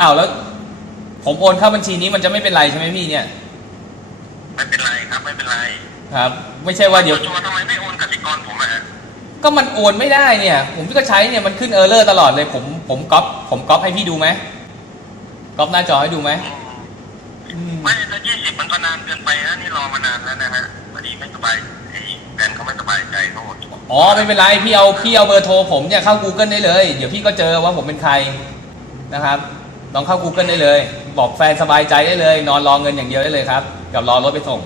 อ้าวแล้วผมโอนเข้าบัญชีนี้มันจะไม่เป็นไรใช่ไหมพี่เนี่ยไม่เป็นไรครับไม่เป็นไรครับไม่ใช่ว่าเดี๋ยวชัวร์ทำไมไม่โอนกสิกรผมอ่ะก็มันโอนไม่ได้เนี่ยผมก็ใช้เนี่ยมันขึ้นเออร์เลอร์ตลอดเลยผมก๊อปให้พี่ดูไหมก๊อปหน้าจอให้ดูไหมไม่แล้ว20มันก็นานเกินไปนะนี่รอมานานแล้วนะฮะพอดีไม่สบายไอ้แฟนเขาไม่สบายใจเขาหมดอ๋อไม่เป็นไรพี่เอาเบอร์โทรผมเนี่ยเข้า Google ได้เลยเดี๋ยวพี่ก็เจอว่าผมเป็นใครนะครับลองเข้า Google ได้เลยบอกแฟนสบายใจได้เลยนอนรอเงินอย่างเดียวได้เลยครับกับรอรถไปส่ง